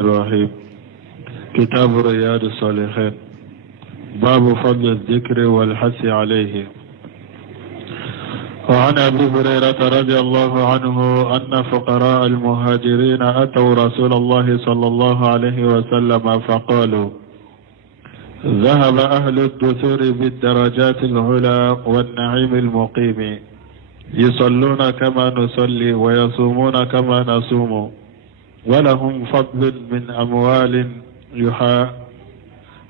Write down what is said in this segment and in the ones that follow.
الرحيم. كتاب رياض الصالحين. باب فضل الذكر والحث عليه. وعن أبي هريرة رضي الله عنه أن فقراء المهاجرين أتوا رسول الله صلى الله عليه وسلم فقالوا: ذهب أهل الدثور بالدرجات العلى والنعيم المقيم، يصلون كما نصلي ويصومون كما نصوم، ولهم فضل من أموال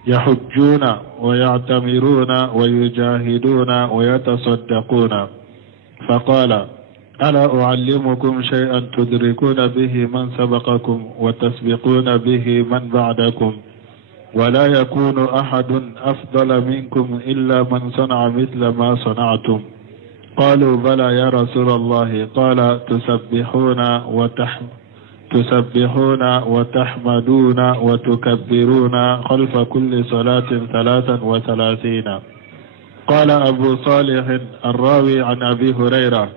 يحجون ويعتمرون ويجاهدون ويتصدقون. فقال: ألا أعلمكم شيئا تدركون به من سبقكم وتسبقون به من بعدكم، ولا يكون أحد أفضل منكم إلا من صنع مثل ما صنعتم؟ قالوا: بلى يا رسول الله. قال: تسبحون وتحمدون وتكبرون خلف كل صلاة 33. قال أبو صالح الراوي عن أبي هريرة: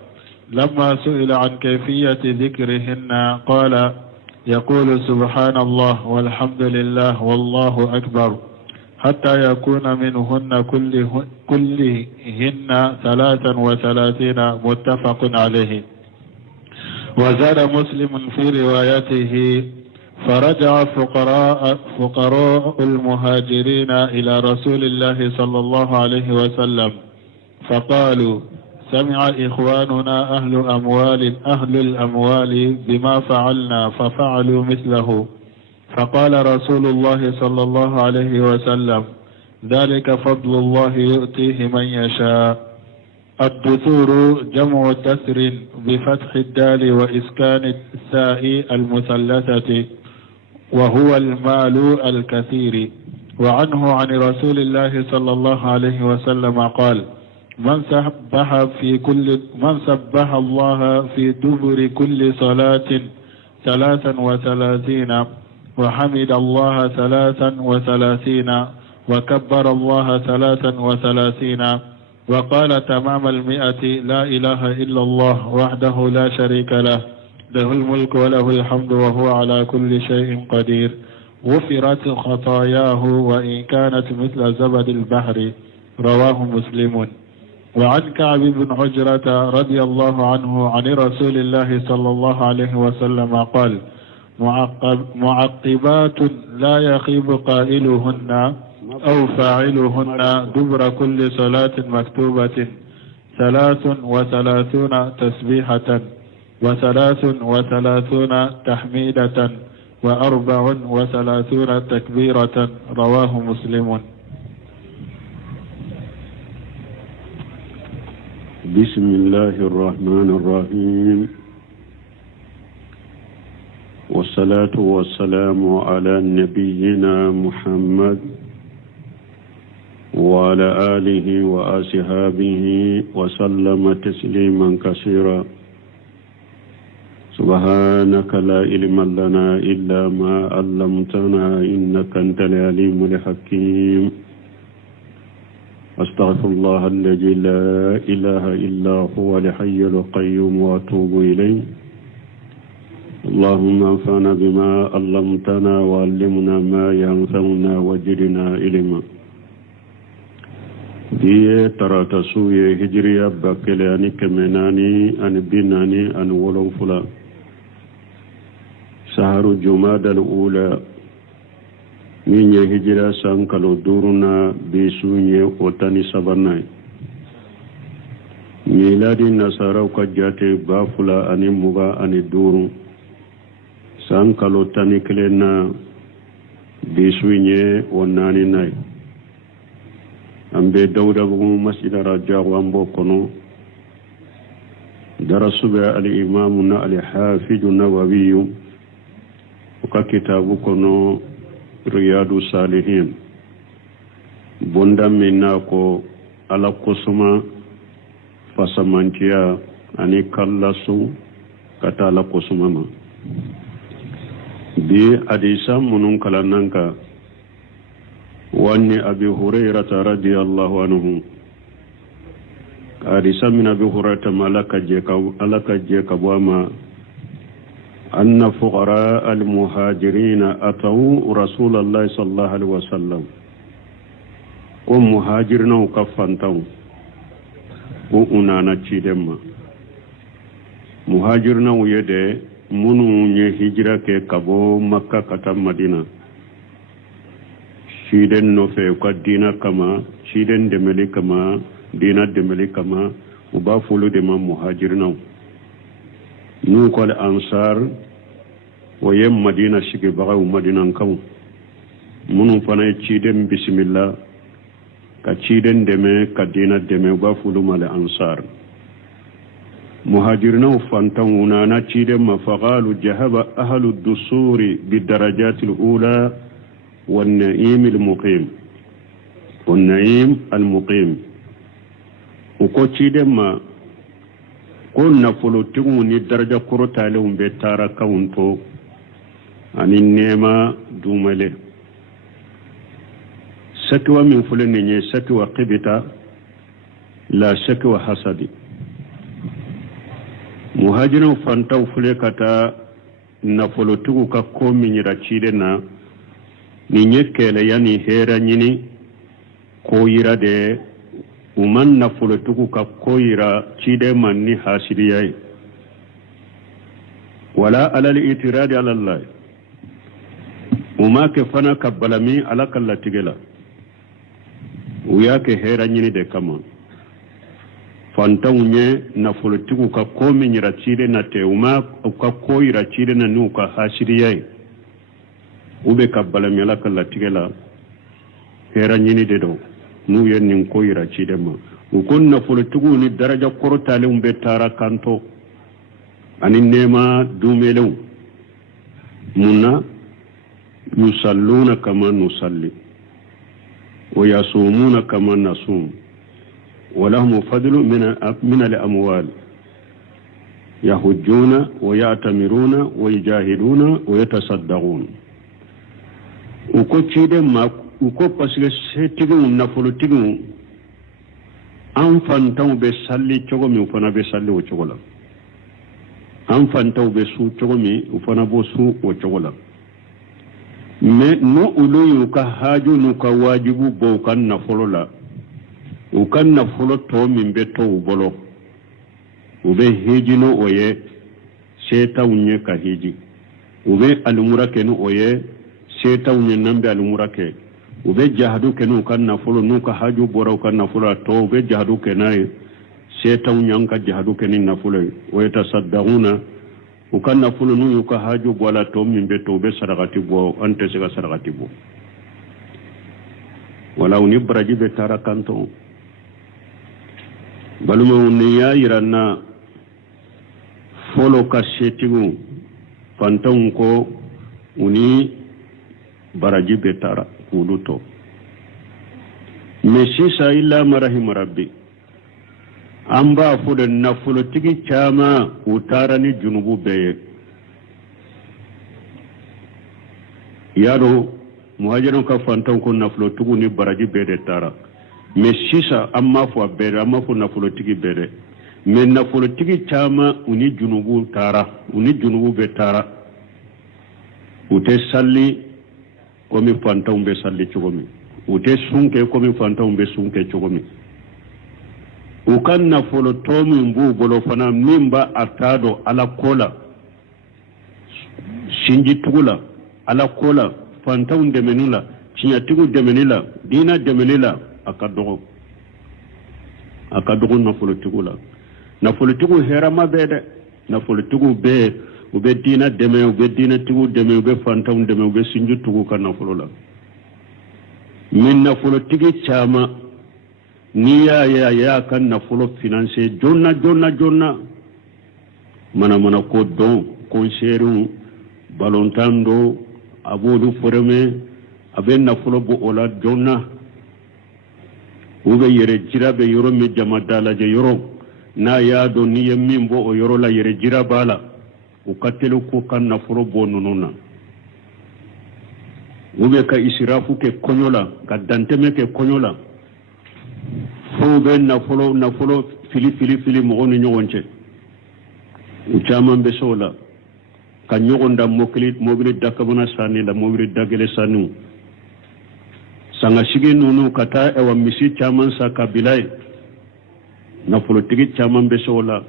لما سئل عن كيفية ذكرهن قال: يقول سبحان الله والحمد لله والله أكبر، حتى يكون منهن كلهن 33. متفق عليه. وزاد مسلم في روايته: فرجع فقراء المهاجرين إلى رسول الله صلى الله عليه وسلم فقالوا: سمع إخواننا أهل الأموال بما فعلنا ففعلوا مثله. فقال رسول الله صلى الله عليه وسلم: ذلك فضل الله يؤتيه من يشاء. الدثور جمع دثر بفتح الدال وإسكان الثاء المثلثة، وهو المال الكثير. وعنه عن رسول الله صلى الله عليه وسلم قال: من سبح الله في دبر كل صلاة 33، وحمد الله 33، وكبر الله 33، وقال تمام 100: لا إله إلا الله وحده لا شريك له، له الملك وله الحمد وهو على كل شيء قدير، غفرت خطاياه وإن كانت مثل زبد البحر. رواه مسلم. وعن كعب بن عجرة رضي الله عنه عن رسول الله صلى الله عليه وسلم قال: معقبات لا يخيب قائلهن أو فاعلهن دبر كل صلاة مكتوبة 33 تسبيحة، 33 تحميدة، 34 تكبيرة. رواه مسلم. بسم الله الرحمن الرحيم، والصلاة والسلام على نبينا محمد وعلى آله وأصحابه وسلم تسليما كثيرا. سبحانك لا علم لنا إلا ما علمتنا إنك أنت العليم الحكيم. أستغفر الله الذي لا إله إلا هو الحي القيوم وأتوب إليه. اللهم انفعنا بما علمتنا وعلمنا ما ينفعنا وزدنا علما. diye tarata suye hijriya bakele ani kemenani ani binani ani wolonfula saharu jumada al-ula minye hijira sankalo duruna bisunye otani sabanai miladi nasara ukajate bafula ani muga ani duru sankalo tani kelena bisunye onani nai ambe dawda bu masjid raja wambo kono darasube al-imam al-hafiz an-nawawi ka kitabu kono riyadu salihin bonda minna ko ala kusuma fasamantiya ani kallasu kata ala kusuma ma bi hadisa munun kalananka وأن أبي هريرة رضي الله عنه حديث من أبي هريرة مالك جيك بواما أن فقراء المهاجرين أتوا رسول الله صلى الله عليه وسلم ومهاجرنا وكفنتوا وأنانا تشيدما مهاجرنا ويدي منو هجرة كابو مكة كتام مدينة شيدن نوفي وكدينا كما شيدن دملي كما دينا دملي كما وبافولو دما مهاجرنا نوكو الأنصار ويم مدينة شكي بغاو مدينة كو منو فانا تشيدن بسم الله كتشيدن دمي كدينا دمي وبافولو مال أنصار مهاجرنا فانتونا نتشيدن فقالوا جهب أهل الدسور بالدرجات الأولى والنعيم المقيم وكتشيدن ما كنا فلوتون الدرجة كرتا لهم بتارا كونتو عن النعمة دومله سكوى من فلنيني سكوى قبتا لا سكوى حسدي مهاجرون فانتو فلكتا نفلوتو كقومي نراتشيدنا نيكيلا يعني هيرا نيني كويرا دي ومن نفلتك كويرا تشيد مني حاسرياي ولا على الاعتراض على الله وما كفنا كبلمي على كلا تجلا وياك هيرا ني دي كما فانتوني نفلتك كومي ني راتشيد نتي وما كويرا تشيد نوكا حاسرياي وبي كبلمي على كلا تجلا هيرا ني دي دو nu yennin koyira cidema ukon na fultugu ni daraja korotale umbe tara kanto ani nema dumelew munna yusalluna kama nusalli wa yasumuna kama nasum wa lahum fadlu min al-amwal yahujjuna wa ya'tamiruna wa yujahiduna wa yatasaddaqun uko cidema uko parce que setigu nafolo tigu anfantaw be salli cogo mi ufana be salli o cogo la anfantaw be su cogo mi ufana bo su o cogo la mais no ulu ka haju no ka wajibu bo kan nafolo la u kan nafolo to min be to bolo ube hejino oye seta unye ka heji ube alumura kenu oye seta unye nambe alumura ke ube jahadu kenu kan nafolo nuka haju bora kan nafolo to ube jahadu kenai seta unyanka jahadu kenin nafolo wa yatasaddaquna ukan nafolo nu yuka haju bola to mimbe to be sadaqati bo ante sega sadaqati bo wala uni braji be tarakanto baluma uniya irana folo ka setigu fanton ko uni baraji be tara uluto mesisa illa marahim rabbi amba fude nafulo tigi chama utarani junubu beye yaro muhajirun ka fantan ko nafulo tugu ni baraji bede tara mesisa amma fu bere amma fu nafulo tigi bede me nafulo tigi chama uni junubu tara uni junubu be tara ute salli komi fantan be salli chogomi ute sunke komi fantan be sunke chogomi ukan nafolo tomu mbu bolo fana mimba atado ala kola shinji tugula ala kola fantan demenula chinya tugu demenila dina demenila akadogo nafolo tugu hera mabede nafolo tugu be ube dina deme ube dina tugu deme ube fantan deme ube shinji tugu kan nafolo la min nafolo tigi chama ni ya kan nafolo finance jonna mana ko don conseil balontando abodu foreme aben nafolo bo ola jonna ube yere jirabe yoro mi jamadala je yoro na ya do ni yemimbo o yoro la yere jirabala ukatelu ko kan nafolo bo nonona ube ka israfu ke konyola ka danteme ke konyola fo be nafolo fili mo ni nyonche u chaman be sola ka ñogonda mobili dakamana sani la mobili dagele sanu sanga sigi nunu kata ewa misi caman sa kabilai nafolotigi caman be sola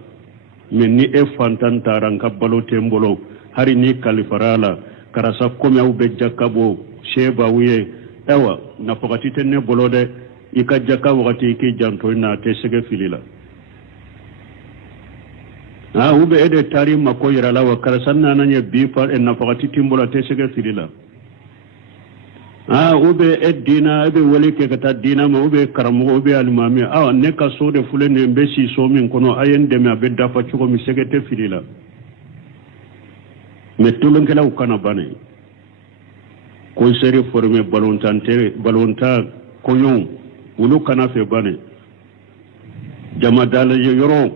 mais ni e fantan taran ka balo tembolo hari ni kalifarala karasa komi aw be jakabo sheba wuye ewa nafakati tenne bolo de ika jaka wakati ki janto na te sege filila ube ede tari mako yirala wa karasan nananye bifa en nafakati timbola te sege filila ube dina ebe wale ke kata dina ma ube karamu ube alimami ne ka so de fule ne mbesi so min kono ayen de me abe dafa chuko mi sege te filila me tulun kala ukana bane ko seri forme balonta koyon wulu kana fe bane jama dala yoro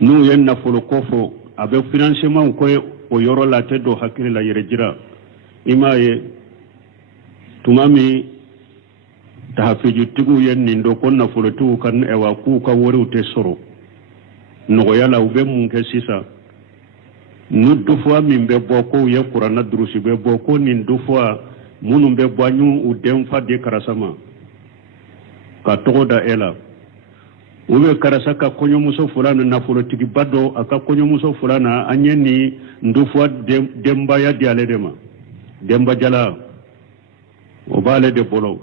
nu yen na folo kofo abe financement ko o yoro la tedo hakiri la yere jira imaye tumami tahafiju tigu yen nindo kon na folo tu kan ewa ku ka wori ute soro no yala ube mun ke sisa nu dufwa min be boko ye qur'ana durusi be boko nin dufwa munum be banyu u dem fa de karasama ka togoda ela ube karasa ka konyo muso fulana na fulo tigi bado aka konyo muso fulana anyeni ndufwa demba ya diale dema demba jala o bale de bolo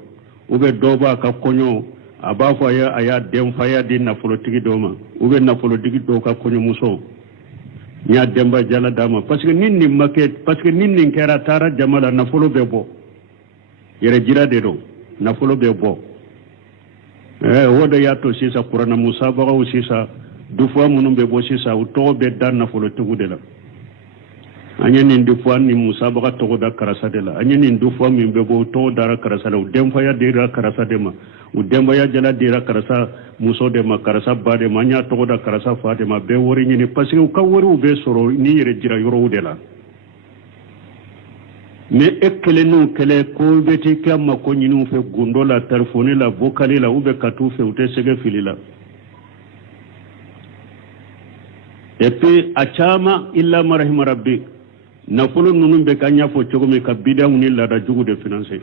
ube doba ka konyo abafa ya aya demfa ya di na fulo tigi doma ube na fulo tigi do ka konyo muso nya demba jala dama parce que ninni make parce que ninni kera tara jamala na fulo bebo yere jira de do na fulo bebo woda yato sisa qur'ana musabaqa o sisa du fois munum be bo sisa o to be dan na fulo tugu de la anyeni du fois ni musabaqa to da karasa de la anyeni du fois min be bo to dara karasa o dem fa ya de ra karasa de ma o demba ya jala de ra karasa muso de ma karasa ba de ma nya to da karasa fa de ma be wori ni parce que ka wori o be soro ni yere jira yoro de la mais ekele no kele ko beti kama ko nyinu fe gondola telefone la vocale la ube katu fe ute sege filila et puis achama illa marahim rabbi na fulu nunun be kanya fo chogomi ka bidaw ni la da jugu de financer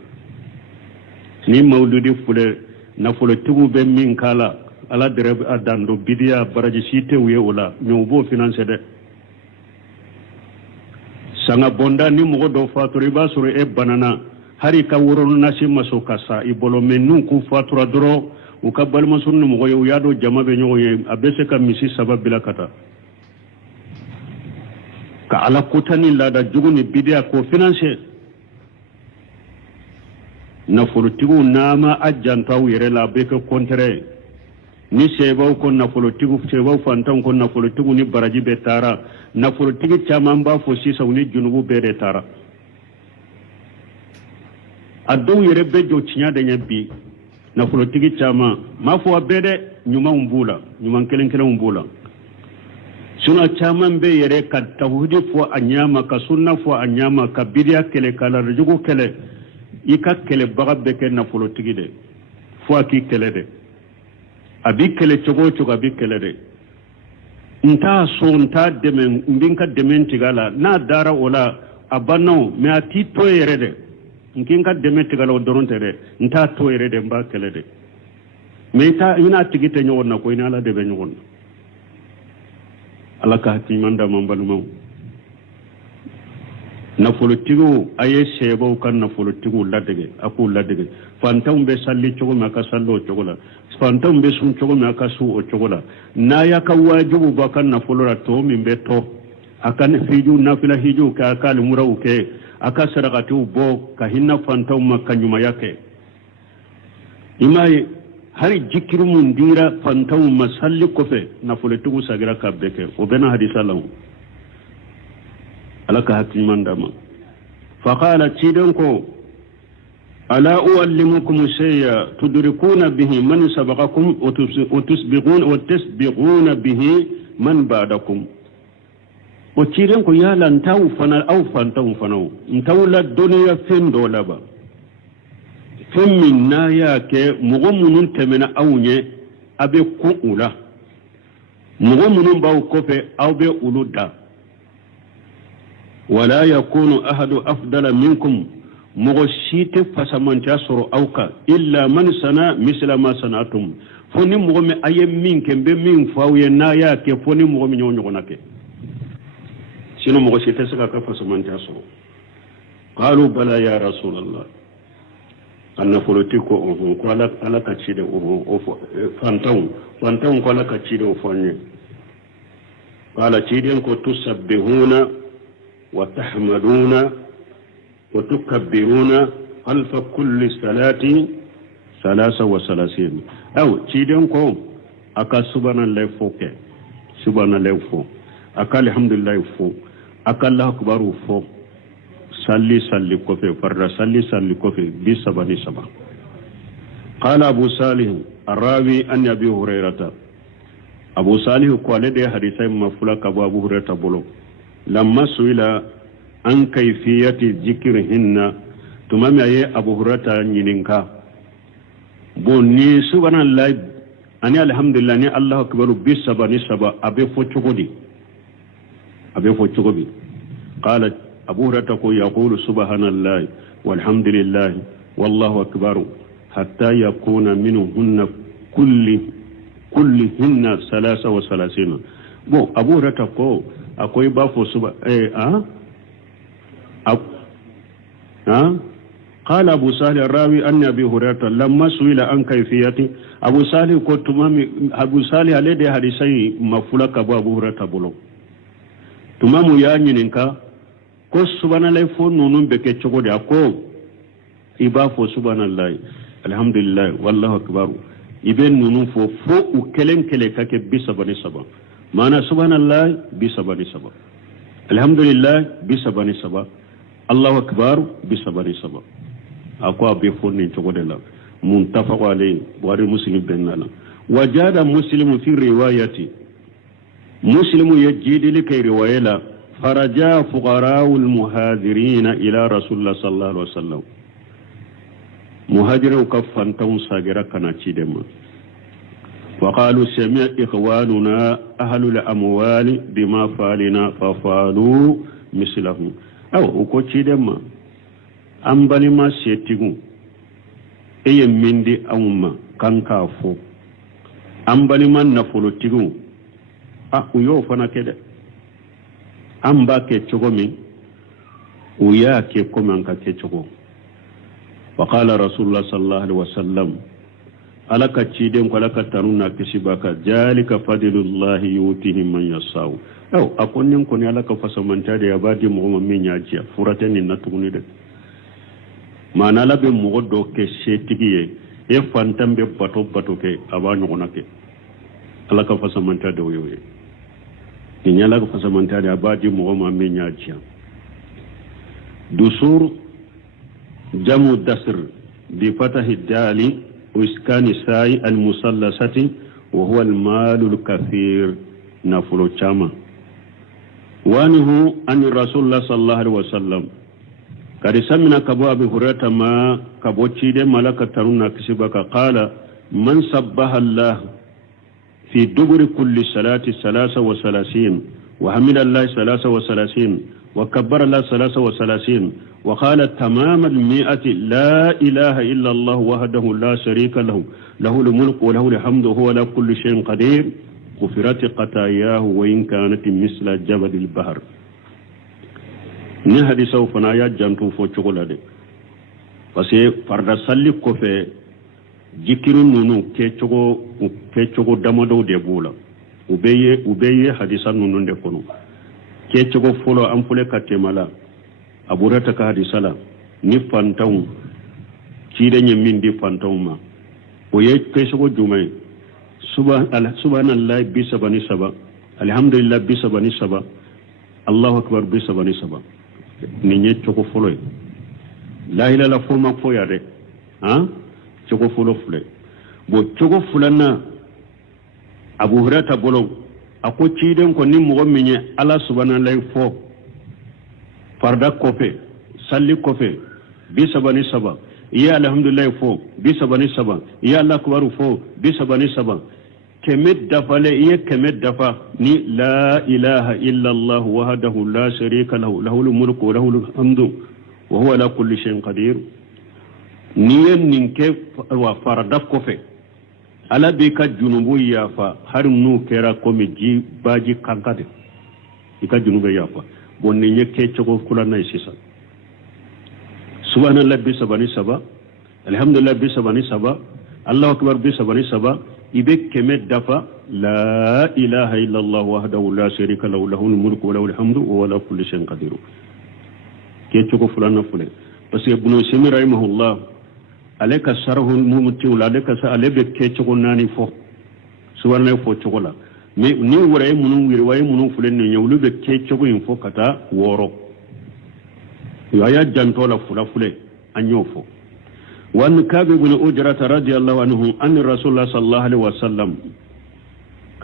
ni mawludi fule na fulu tugu be min kala ala dereb adando bidia baraji site wiye wala nyobo financer de sanga bonda ni mogo do faturi ba suru e banana hari ka woro nasi maso kasa ibolo menu ku fatura doro u ka balma sunnu mogo yo yado jama be nyogo ye abese ka misi sabab bila kata ka ala kutani lada juguni bidia ko finance na furutigu nama ajjantaw yere la be ko kontre ni sebaw ko na furutigu sebaw fantan ko na furutigu ni baraji be tara na furutigu chaman ba fo sisa woni junubu be de tara adu yere be jo tinya de nyabi na furutigu chama ma fo be de nyuma umbula nyuma kelen umbula suna chaman be yere ka tawhidi fo anyama ka sunna fo anyama ka bidia kele kala rujugo kele ika kele baga be ke na furutigu de fo aki kele de abi kele chogo chogo abi kele de nta so nta demen mbinka demen tigala na dara ola abano me ati to yere de nkinka demen tigala o doronte de nta to yere de mba kele de me ta ina tigite nyon na ko ina la de be nyon ala ka ti manda mambaluma na politigo aye sebo kan na politigo ladege aku ladege fantam be salli chogo maka sallo chogo la fantam be sun chogo maka su o chogo la na ya ka wajibu bakan na folora to min be to akan fiju na fila hiju ka akal murau ke aka sadaqatu bo ka hinna fantam maka nyuma yake imai hari jikiru mun dira fantam masalli kofe na politigo sagira ka beke o bena hadisa lawo alaka hakiman dama faqala tidanko ala uallimukum shay'a tudrikuna bihi man sabaqakum wa tasbiquna bihi man ba'dakum o tidanko ya lan taw fanal aw fantaw fanaw ntawla dunya fendo laba min na ya ke mugumunun temena awnye abe ku ula mugumunun baw kofe aw be uluda ولا يكون أحد أفضل منكم مغشيت فسمن تاسر أوكا إلا من سنا مثل ما صنعتم فني مغمي أي منكم بمن فاوي نايا كفني مغمي نيونيونك سينو مغشيت سكا فسمن تاسر قالوا بلى يا رسول الله أن فلوتيكو قال على كتشيد فانتون قال كتشيد فاني قال تشيدين كو تسبحون وتحمدون وتكبرون خلف كل صلاة 33 أو تشيدين كو أكا سبحان الله فوق سبحان الله فوق أكا الحمد لله فوق أكا الله أكبر فوق صلي كوفي فرد صلي كوفي بسبب سبا قال أبو صالح الراوي أن أبي هريرة أبو صالح قال لي حديثين مفلك أبو هريرة بلو لما سئل عن كيفية ذكرهن تمام يا أبو هريرة نينكا بني سبحان الله أني الحمد لله أني الله أكبر بسبب سبا أبي فوتشوغبي قال أبو هريرة يقول سبحان الله والحمد لله والله أكبر حتى يكون منهن كلهن 33 بو أبو هريرة أكوي بافو قال أبو صالح الراوي أن أبي هريرة لما سئل عن كيفيته أبو صالح قلت أبو صالح عليه حديثي مفلك أبو هريرة بلو تمام يعني نكا ko subhanallah fo nonun be ke cogo de ko iba fo subhanallah alhamdulillah wallahu akbar iben nonun fo u kelen kake bisabani saba mana subhanallah bisabani saba alhamdulillah bisabani saba allahu akbar bisabani saba akwa be fo ni cogo de la muntafaq alayhi wa muslim benala wajada muslim fi riwayati muslim yajidi likay riwayala فرجاء فقراء المهاجرين إلى رسول الله صلى الله عليه وسلم مهاجر وكفن تون ساجرا كنا تشيدما وقالوا سمع إخواننا أهل الأموال بما فعلنا ففعلوا مثلهم أو وكو تشيدما أمبالي ما سيتيغو أي مندي أمما كان كافو أمبالي ما نفلو تيغو أخيو فنا كده an ba ke cogo min o ya ke comme an ka ke cogo wa qala rasulullah sallallahu alaihi wasallam alaka ciden ko alaka tanuna kisibaka jalika fadlullah yutihi man yasau aw akonin ko ni alaka fasamanta da ya badi mu min ya jiya furatan ni natuguni de mana labe mu goddo ke setigiye e fantambe bato ke abanyo onake alaka fasamanta da yoye in yala ko fasamanta da abadi mu ma min ya jiya dusur jamu dasr bi fatahi dali wa iskani sai al musallasati wa huwa al mal al kathir nafulu chama وانه أن رسول الله صلى الله عليه وسلم قد سمنا كبو أبي هريرة ما كبو تشيد ملكة ترونا كسبك قال من سبح الله في دبر كل صلاة 33 وحمد الله 33 وكبر الله 33 وقال تمام 100 لا إله إلا الله وحده لا شريك له له الملك وله الحمد وهو على كل شيء قدير غفرت قطاياه وإن كانت مثل جبل البحر ni hadisa fana ya jantu fo chokola de parce que farda salli ko fe jikiru nunu ke chogo damado de bula ubeye hadisa nunu de kono ke chogo folo ampule katemala aburata ka hadisa la ni fantaw cide nyemin di fantaw ma oye ke chogo jumay subhanallah bi sabani saba alhamdulillah bi sabani saba allahu akbar bi sabani saba ni nye choko folo la ila la foma foya de ha choko folo fule bo choko fulana abu hurata bolo ako ciden ko ni mo minye ala subhanallah fo farda kofe salli kofe bi sabani saba ya alhamdulillah fo bi sabani saba ya allah akbar fo bi sabani saba kemed dafale iye kemed dafa ni la ilaha illa Allah wahdahu la sharika lahu lahul mulku wa lahul hamdu wa huwa ala kulli shay'in qadir niyen ninke wa farada kofe ala be ka junubu yafa har nu kera komi ji baji kankade ika junube yafa bonni nyeke chogo kula na isisa subhanallah bi sabani saba alhamdulillah bi sabani saba allahu akbar bi sabani saba ibe kemed dafa la ilaha illa Allah wahdahu la sharika lahu lahul mulku wa lahul hamdu wa ala kulli shay'in qadir ke chogo fulana fule parce que ibn Simi rahimahullah aleka sarhul mumti wala aleka sa alebe ke chogo nani fo suwarna fo chogo la mais ni wure munun wir way munun fule ne nyawlu be ke chogo in fo kata woro ya janto la fule anyo fo وأن كعب بن أجرة رضي الله عنه أن الرسول الله صلى الله عليه وسلم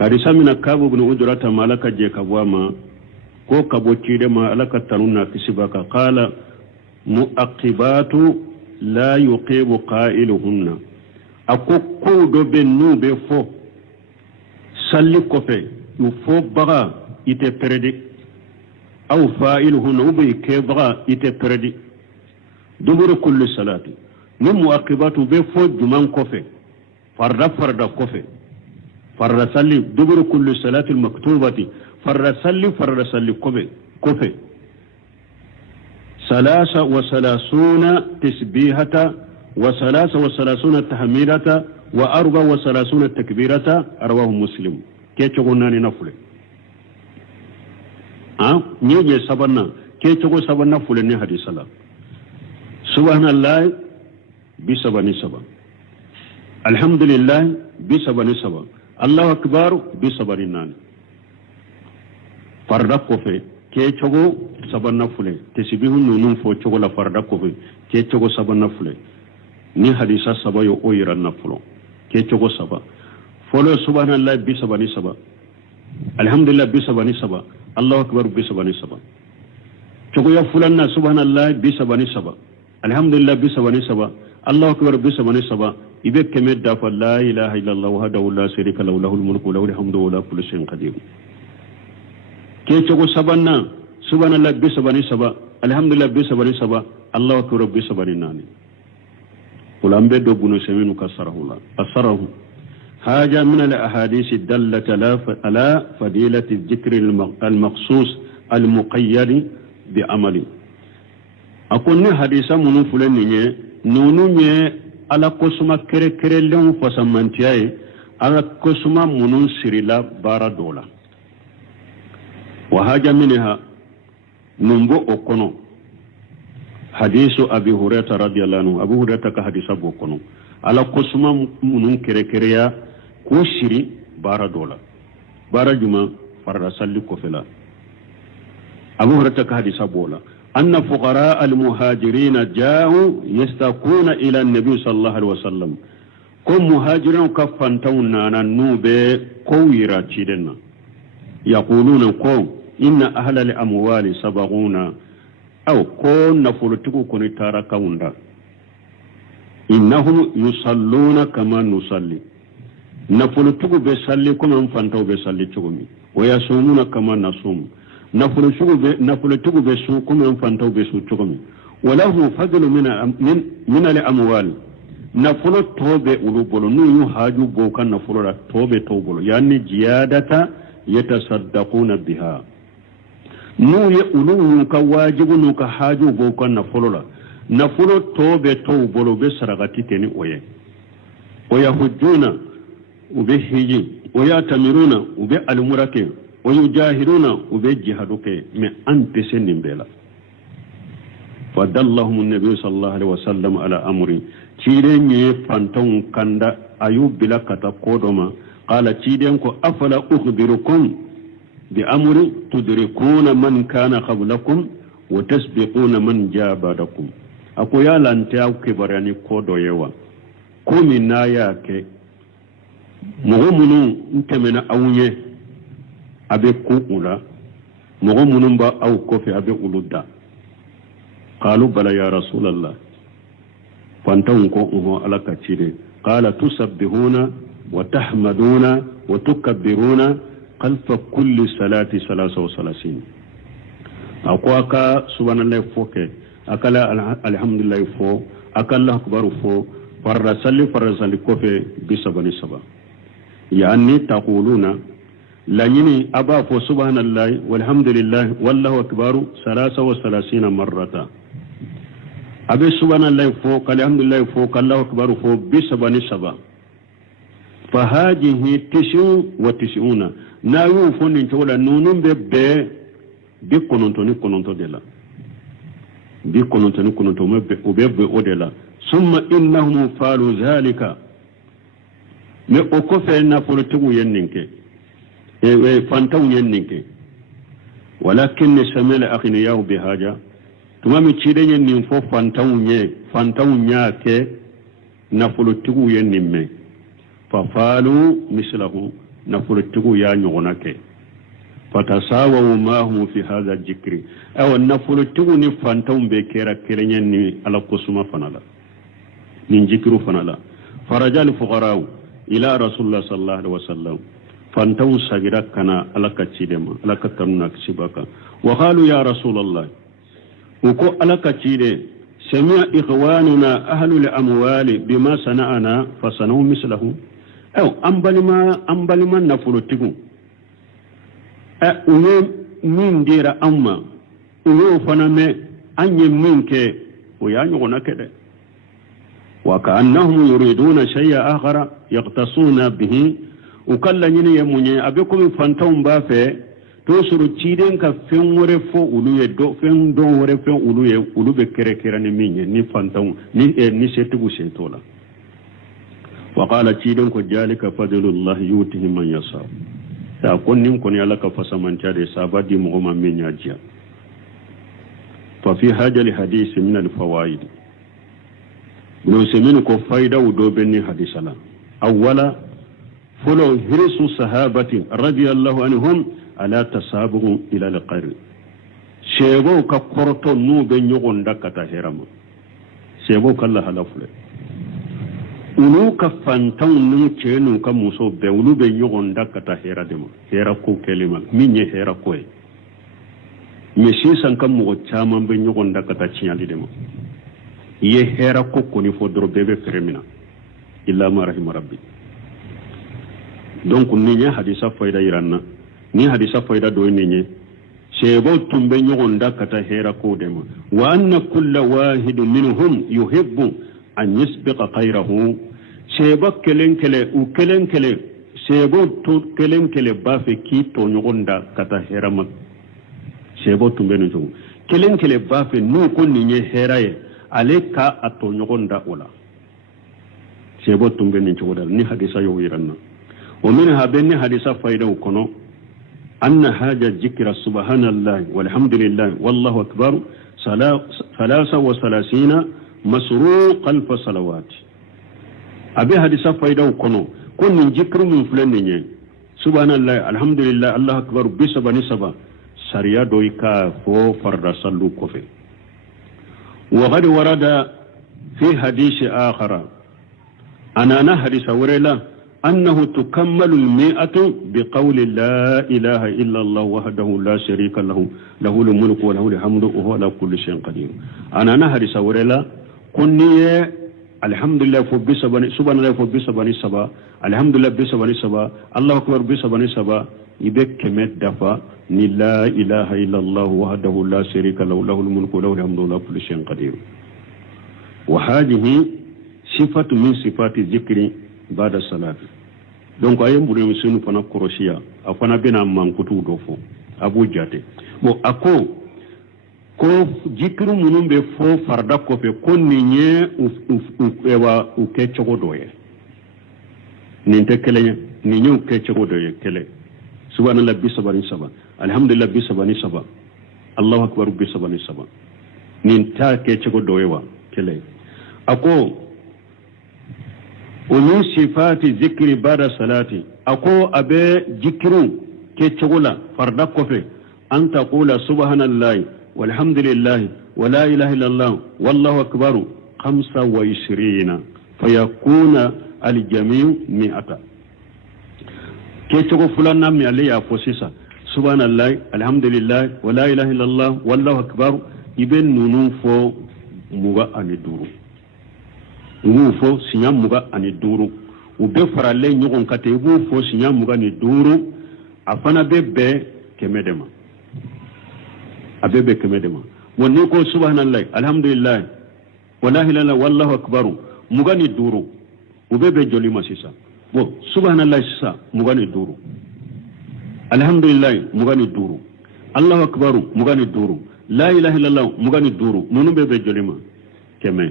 كارثة من كعب بن أجرة مالك جيك وما كو كبو ما لك تنونا كسبك قال مؤقبات لا يقيب قائلهن أكو كودو بنو بفو سلي كوفي يفو بغا يتبردي أو فائلهن وبي كبغا يتبردي دبر كل صلاة من مؤقبات بفو جمان كوفي فرد كوفي فرد سلي دبر كل صلاة المكتوبة فرد سلي كوفي 33 تسبيحة و33 تحميدة و34 تكبيرة رواه مسلم كي تقولناني نفل نيجي سبنا كي تقول سبنا فلني حديث الله سبحان الله بسبني سبا الحمد لله بسبني سبا الله أكبر بسبني نان فرد كوفي كي تقول سبنا فلي تسبيح نون فو تقول فرد كوفي كي تقول سبنا فلي ni hadisa saba yo oyiran na fulo ke chogo saba folo subhanallah bi sabani saba alhamdulillah bi sabani saba allahu akbar bi sabani saba chogo ya fulanna subhanallah bi sabani saba alhamdulillah bi sabani saba allahu akbar bi sabani saba ibe kemed da fa la ilaha illallah wahdahu la sharika lahu lahul mulku wa lahul hamdu wa la kulli shay'in qadir ke chogo sabanna subhanallah bi sabani saba alhamdulillah bi sabani saba allahu akbar bi sabani nani ولم بدو بن سمين كسره الله أثره هذا من الأحاديث الدالة على فضيلة الذكر المخصوص المقيد بعمل أقول حديثا من فلان نونو على قسمة كره لهم فسمنتياي على قسمة من سرلا بارا دولا وهذا منها نمبو أكونو حديث أبي هريرة رضي الله عنه أبو هريرة كحديث أبو كنو على قسمة منون كريا كوشري بارا دولا بارا جمع فرد سلي كفلا أبو هريرة كحديث أبو لا أن فقراء المهاجرين جاءوا يستقون إلى النبي صلى الله عليه وسلم كم مهاجرين كفنتونا ننوبة كويرا تشيدنا يقولون قوم إن أهل الأموال سبقونا أو كون نفلتكو كوني تارا كوندا إنهم يصلون كما نصلي نفلتكو بيصلي كما نفانتو بيصلي تكومي ويصومون كما نصوم نفلتكو بيصوم كما نفانتو بيصوم تكومي وله فضل من الأموال نفلو توبة أولوبولو نو يهاجو بوكا نفلو توبة توبولو يعني زيادة يتصدقون بها nuye ulu ka wajibu nu ka haju bo kan na folola na folo tobe to bolo be saragati teni oye oya hujuna ube hiji oya tamiruna ube almurake oyu jahiruna ube jihaduke me ante senimbela fadallahum an-nabiy sallallahu alaihi wasallam ala amri cirenye fanton kanda ayub bilakata kodoma qala ciden ko afala ukhbirukum بأمر تدركون من كان قبلكم وتسبقون من جاء بعدكم أكو يا لانتاو كبراني كودو يوا كومي ناياك مغمونو انتمنا أونيه أبي كوكولا مغمونو با أو كوفي أبي أولودا قالوا بلا يا رسول الله فانتون كوكوه على كتيري قال تسبحون وتحمدون وتكبرون خلف كل صلاة 33 أقواك سبحان الله فوك أكلا الحمد لله فو أكلا الله أكبر فو فرسل كوفي بسبب سبا يعني تقولون لاني أبا فو سبحان الله والحمد لله والله أكبر 33 مرة أبي سبحان الله فوق الحمد لله فوق الله أكبر فوق بسبب سبا فهذه 99 نايو فون تقول نونم بكونتوني دلا بكونتوني ودلا ثم إنهم فعلوا ذلك لأكفرنا فلتقوا يننك فانتوا يننك ولكن سمل أغنياء بهاجة تمام تشيرين ينفو فانتوا نياك نفلتقوا يننك ففعلوا مثله نفلتقوا يا نغنك فتساووا ما هم في هذا الذكر أو نفلتقوا نفانتوا بكيرا كيرين على قسمة فنالا من ذكر فنالا فرجع الفقراء إلى رسول الله صلى الله عليه وسلم فانتوا سجرا كنا على كتشيدما على كترنا كسباكا وقالوا يا رسول الله وكو على كتشيد سمع إخواننا أهل الأموال بما صنعنا فصنعوا مثله أو أمبلما نفلتقوا uye min dira amma uye fana me anye min ke o ya nyogona kede wa ka'annahum yuriduna shay'a akhara yaqtasuna bihi ukalla nyine yemunye abekum fantaum ba fe to suru ciden ka fen wore fo uluye do fen do wore fen uluye ulube kere ni minye ni fantaum ni setugu setola wa qala ciden ko jalika fadlullah yutihi man yasha ta konnin kon yalla ka fasamanta de sabadi mo ma menya jiya fa fi haja li hadith min al fawaid no semenu ko faida udo benni hadisala awwala folo hirsu sahabati radiyallahu anhum ala tasabuhu ila al qari shego ka korto nu be nyogon dakata herama shego kala halafule ulu ka fantan nu cenu ka muso be ulu be nyogon dakata hera dema hera ko kelima minye hera ko e me sisan kam mo chama be nyogon dakata ciali dema ye hera ko koni fodro bebe fremina illa ma rahim rabbi donc ninya hadisa fayda iranna ni hadisa fayda do ninya sebo tumbe nyogon dakata hera ko dema wa anna kullu wahid minhum yuhibbu an yasbiqa khayrahu sebo kelenkele sebo to kelenkele bafe ki to nyogonda kata herama sebo tumbe no kelenkele bafe no ko ninye heraye ale ka ato nyogonda ola sebo tumbe ni chogoda ni hadisa yo wiranna wa minha benni hadisa faida ukono anna haja dhikra subhanallah walhamdulillah wallahu akbar 33 masruq alf salawat abi hadisa faida ukono kun min jikru min fulani nye subhanallah alhamdulillah allah akbar bisabani saba sariya doika fo farda sallu kofe wa qad warada fi hadith akhara ana hadisa warela annahu tukammalu al-mi'atu biqawli la ilaha illa allah wahdahu la sharika lahu lahul mulku wa lahul hamdu wa huwa ala kulli shay'in qadir ana hadisa warela kunniye alhamdulillah fo bisabani subhanallah fo bisabani saba alhamdulillah bisabani saba allahu akbar bisabani saba ibe kemet dafa ni la ilaha illa allah wahdahu la sharika lahu lahul mulku wa lahul hamdu wa la kulli shay'in qadir wa hadhihi sifatu min sifati dhikri ba'da salat donc ayem buru musunu fana koroshiya afana bena mankutu dofo abu jate bo ako ko jikru munum be fo farda ko fe kon ninye ewa uke chogodoye ninte kele ninye uke chogodoye kele subhanallah bisabani saba alhamdulillah bisabani saba allahu akbar bisabani saba ninta ke chogodoye wa kele ako ومن صفات ذكر بعد الصلاة أكو أبي ذكر كتشغلا فردك في أن تقول سبحان الله والحمد لله ولا إله إلا الله والله أكبر 25 فيكون الجميع 100 ke chogo fulana mi ale ya fosisa subhanallah alhamdulillah wala ilaha illallah wallahu akbar iben nunu fo muga ani duru ngu fo sinya muga ani duru ube farale nyogon kate bu fo sinya muga ni duru afana bebe kemedema abebe kemedema wonni ko subhanallah alhamdulillah wala ilaha illallah wallahu akbar muga ni duru ubebe joli masisa bo subhanallah sisa muga ni duru alhamdulillah mugani duru allahu akbar mugani duru la ilaha illallah mugani duru nunu bebe jolima keme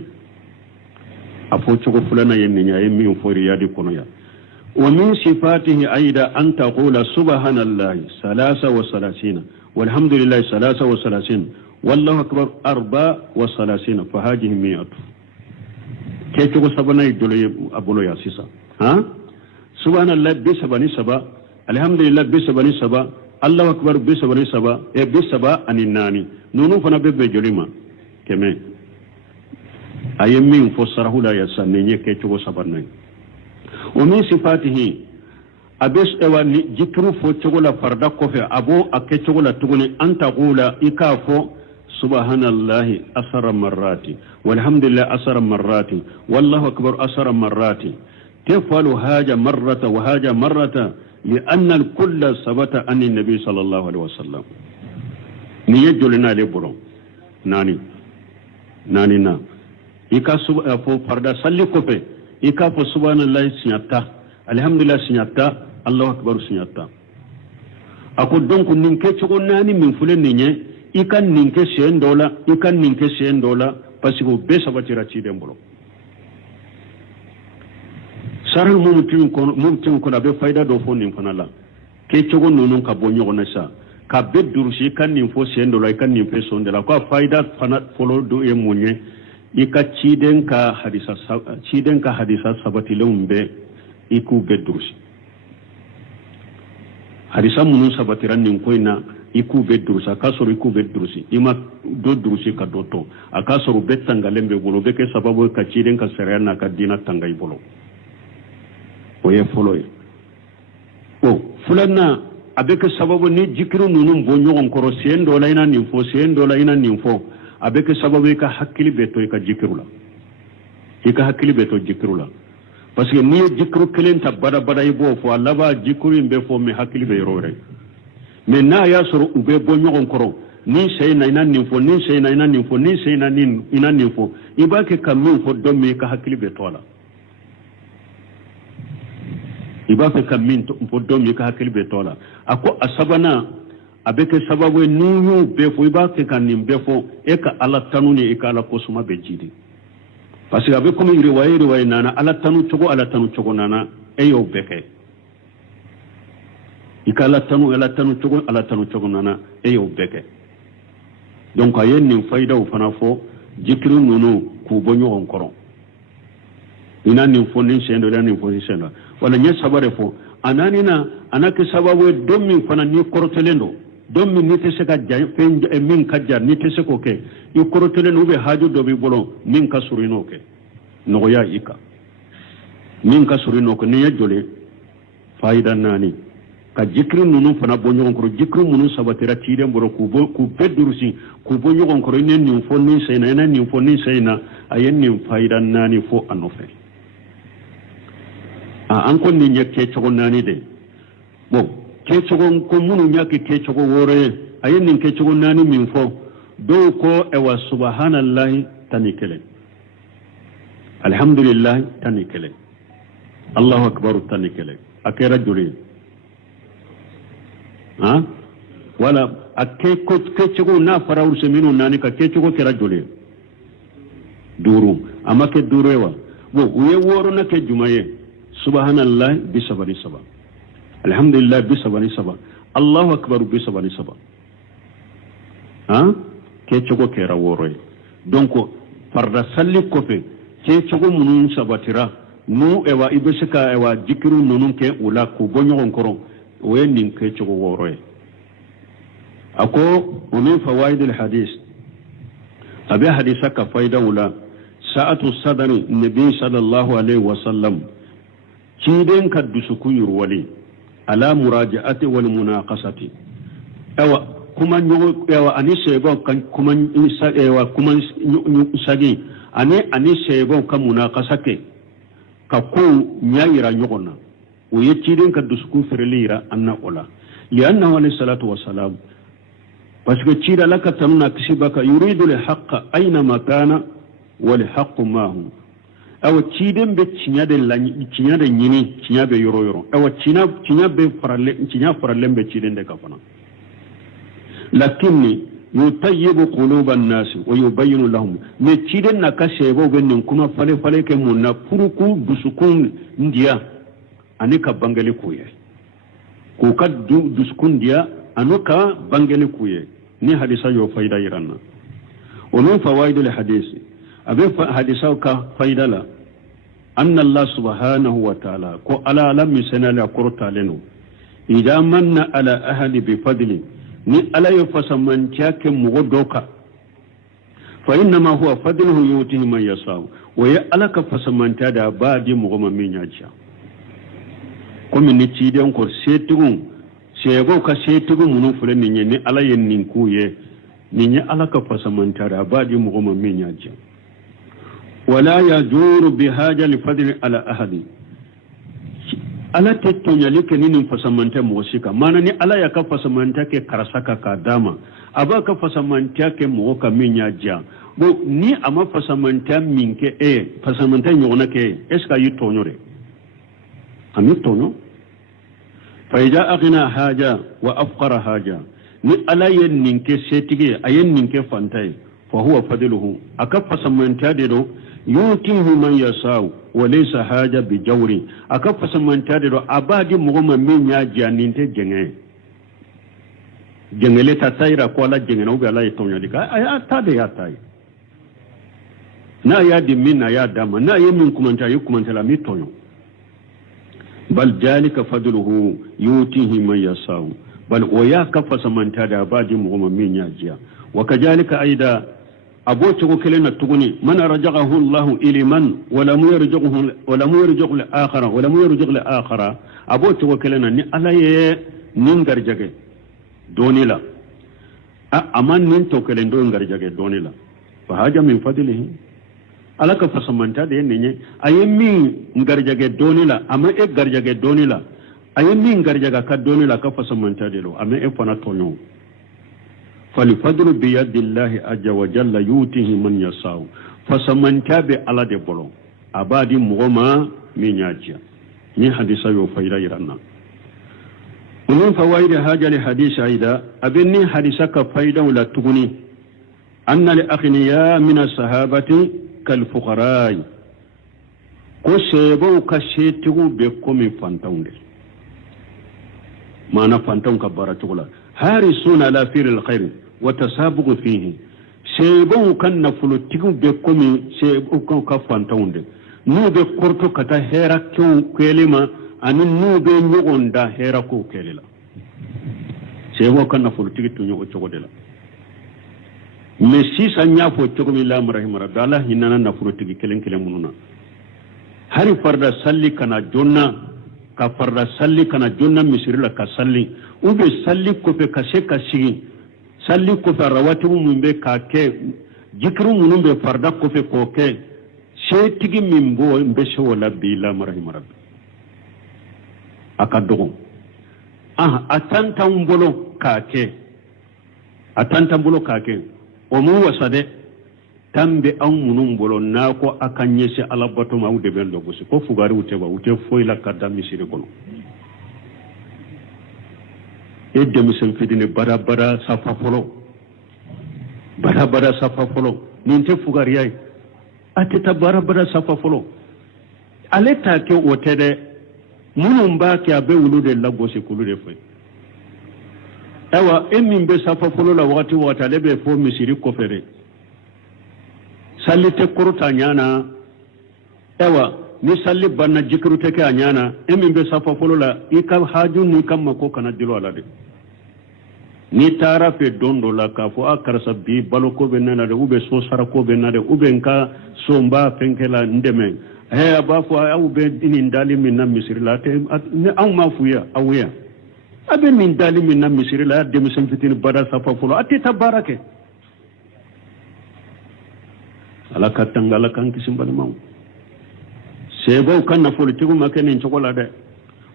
afo chogo fulana yenni nya yemi fo riyadi kono ya wa min sifatihi aida an taqula subhanallah 33 walhamdulillah 33 wallahu akbar 34 fa hadhihi mi'atu ke chogo sabana joloye abulo ya sisa ha subhanallah bi sabani saba alhamdulillah bi sabani saba allahu akbar bi sabani saba e bi saba aninani nunu fana bebe jolima keme ayemi fo sarahula ya sanne ke chogo sabanay o min sifatihi abes ewa ni jikru fo chogo la farda kofe abo ake chogo la tuguni anta qula ikafo subhanallahi asara marrati walhamdulillah asara marrati wallahu akbar asara marrati تفعل هاجة مرة وهاجة مرة لأن الكل ثبت عن النبي صلى الله عليه وسلم نيجولنا لبرو ناني نا إيكا فردا صلي كوبي إيكا سبحان الله سنياتا الحمد لله سنياتا الله أكبر سنياتا أقول دونك نينكي تشغل ناني من فلن نيني إيكا نينكي سين دولا باسيكو بيسا باتيرا تشيدين برو saral mumtin kono be fayda do fo nin fanala ke chogo nunun ka bonyo na sa ka be dursi kan nin fo sendo la kan nin peso ndela ko fayda fana folo do e munye ika chiden ka hadisa sabati lumbe iku be dursi hadisa munun sabati ran nin koina iku be dursa kasoro iku be dursi ima do dursi ka doto akasoro betanga lembe bolo be ke sababu ka chiden ka serena ka dina tangai bolo oye foloye o fulanna abeke sababu ni jikiru nunun bo nyogon koro sen dola ina ninfo abeke sababu ka hakkili beto ka jikirula beto jikirula parce que ni jikiru kelen ta bada ibo fo alaba jikiru imbe fo me hakkili be yorore mais na ya soro ube bo nyogon koro ni seyna ina ninfo ibake kamin fo domme ka hakkili beto la iba fe kamin to domi ka hakil be tola ako asabana abeke sababu nuyu be fo iba ke kanin be fo e ka ala tanuni e ka ala ko suma be jidi parce que abe ko mi riwaye nana ala tanu chogo nana e yo beke ikala tanu chogo nana e yo beke donc ayen ni fayda u fana fo jikru nunu ku bonyo onkoro ina ni fo ni sendo la ni fo sendo wala nye sabare fo ananina anake sababu domi fana ni korotelendo domi ni tese ka penja min kajja ni tese ko ke i korotelendo be haju do bi bolo min ka surino ke no ya ika min ka surino ko ni yajole faida nani ka jikru nunu fana bonyo ko jikru nunu sabatira tide mboro ku pedursi ku bonyo ko ni fo ni seyna ayen ni faida nani fo anofe an kon ni nyake chogo nani de bo ke chogo ko munu nyake ke chogo wore ayen ni ke chogo nani min fo do ko e wa subhanallahi tanikele alhamdulillah tanikele allahu akbar tanikele akera juri ha wala akke ko ke chogo na farawul seminu nani ka ke chogo kera juri duru amake durewa bo uye woro na ke jumaye subhanallah bi sabani saba alhamdulillah bi sabani saba allahu akbar bi sabani saba ha ke chogo kera woro donc farda salli kofe ke chogo munun sabatira nu ewa ibesika ewa jikiru nunun ke ula ku bonyo onkoro we nin ke chogo woro ako min fawaid al hadith abi hadithaka faida ula sa'atu sadri nabi sallallahu alaihi wasallam ciden kaddu su kuyur wali ala murajaati wal munaqasati ewa kuma nyogo ewa ani sebo kan kuma ewa kuma sagi ani sebo kan munaqasake ka ko nyaayira nyogona o yettiden ka dusku ferelira anna ola lianna alayhi salatu wassalam parce que tira laka tamna kisibaka yuridu al haqq aina makana wal haqq ma hu aw tiden be tinyade nyini tinyabe yoro aw tinyabe faralle be tiden de kafana lakinni yutayyibu quluban nas wa yubayyinu lahum me tiden na kashebo benin kuma fale ke munna furuku dusukun ndiya anika bangale kuye ko kaddu duskun ndiya anuka bangale kuye ni hadisa yo faida iranna ومن فوائد الحديث أبي حديثه كفايدة لا أن الله سبحانه وتعالى كو على لم يسنى لأكرت لنو إذا من على أهل بفضل ni ala yo fasamantiya ke mogo doka fa innama huwa fadluhu yutihi man yasau wa ya ala ka fasamantiya da ba di mogo ma min yaja komi ni ci den ko setugun sego ka setugun munu fure ni ala yen nin kuye ni ala ka fasamantiya da ba di mogo ma min yaja wala yajuru bi haja li fadli ala ahadi ala tettonya like ninin fasamanta musika mana ni ala ya ka fasamanta ke karasaka ka dama aba ka fasamanta ke mo ka minya ja bo ni ama fasamanta minke fasamanta nyona ke eska yitonyore ami tonyo fa ija aghna haja wa afqara haja ni ala yen ninke setige ayen ninke fantai fa huwa fadluhu aka fasamanta de do yutihi man yasau wa laysa haja bi jawri aka fasamanta de do abadi mugoma minya janinte jengele ta tayra ko la jengena ubi ala itonya dika aya tade ya tay na ya di minna ya dama na yemin kumanta yukumanta la mitonyo bal jalika fadluhu yutihi man yasau bal oya ka fasamanta da abadi mugoma minya jiya wa kajalika aida abote ko kelena tuguni man rajaqahu Allah ila man wala yarjuhu al-akhara abote ko kelena ni alaye nin garjage donila aman nin to kelen do garjage donila fa haja min fadlihi alaka fasamanta de nenye ayemi garjage donila ama e garjage donila ayemi garjaga ka donila ka fasamanta de lo ama e fana tonyo فالفضل بيد الله عز وجل يؤتيه من يشاء فسمنتا به على دي بولو ابادي مغما مينياجا ني حديثا يو فايدا يرانا ومن فوائد هذا الحديث ايضا ابني حديثك فايدا ولا تغني ان الاغنياء من الصحابه كالفقراء كسبوا كشيتو بكم فانتون ما انا فانتون كبارتولا هارسون على فير الخير وتسابق فيه سيبو كان نفلتيكو بكومي سيبو كان كفانتاوند نو be korto kata hera kyo kelima ani no be nyogonda hera ko kelela sebo kan nafultiki to nyogo chogodela messi sanya fo chogomi lam rahimara dala hinana nafultiki kelen mununa hari farda salli kana jonna ka farda salli kana jonna misirila ka salli ube salli ko fe kase kasigi salli ko fa rawati mun be ka ke jikru mun be farda ko fe ko ke setigi min bo be so la bila marahim rabbi akadogo atanta mbolo ka ke o mu wasade tambe an munun bolo na ko akanye se alabato ma ude ben dogo ko fugari uteba ute foila kadda misiri kono edde misel fidine bara safa folo ninte fugari yai ateta bara safa folo aleta ke otede munun ba ke abe wulude lagosi kulude foi ewa emin be safa folo la wata lebe fo misiri ko fere salli te kurta nyana ewa ni salli banna jikru te ka nyana emin be safa folo la ika haju ni kamma ko kana dilo ala de ni tara fe dondo la ka fo akarsa bi baloko be nana de ube so sara ko be nade ube nka somba fenkela ndeme he abafu au be inin dali min na misiri la te ne aw ma fuya awya abe min dali min na misiri la de musen fitin bada safa fulo ati tabarake ala katangala kan kisimbal maw sebo kan na politiku makene chokola de